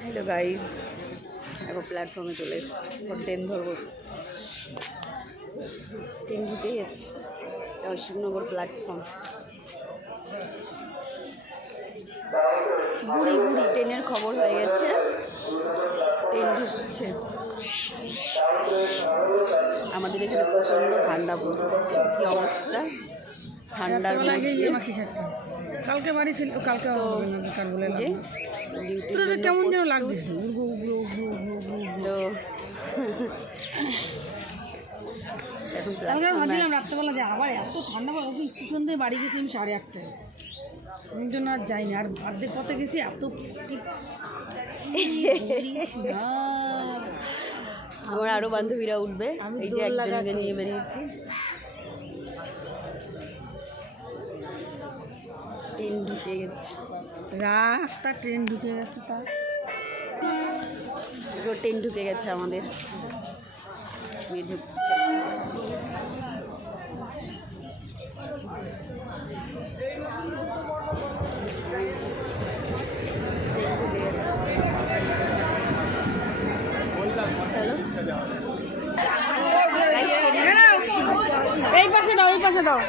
hello guys এখন প্ল্যাটফর্মে চলে এসেছি এখন ট্রেন ধরবো ট্রেন ঢুকে গেছে অশোকনগর প্ল্যাটফর্ম বুড়ি বুড়ি ট্রেনের খবর হয়ে গেছে ট্রেন ঢুকছে আমাদের এখানে প্রচণ্ড ঠান্ডা বুঝতে পারছো কী অবস্থা ঠান্ডার কালকে বাড়ি ছিল কালকে কেমন যেন লাগতেছে ভাবছিলাম রাত্রেবেলা যে আবার এত ঠান্ডা পড়ে স্টেশন দিয়ে বাড়ি গেছি আমি 8:30 ওই জন্য আর যাইনি আর অর্ধেক পথে গেছি এত আমার আরও বান্ধবীরা উঠবে এই যে একজনকে নিয়ে বেরিয়েছি ট্রেন ঢুকে গেছে রাস্তা ট্রেন ঢুকে গেছে তার ট্রেন ঢুকে গেছে আমাদের ঢুকছে এই পাশে দাও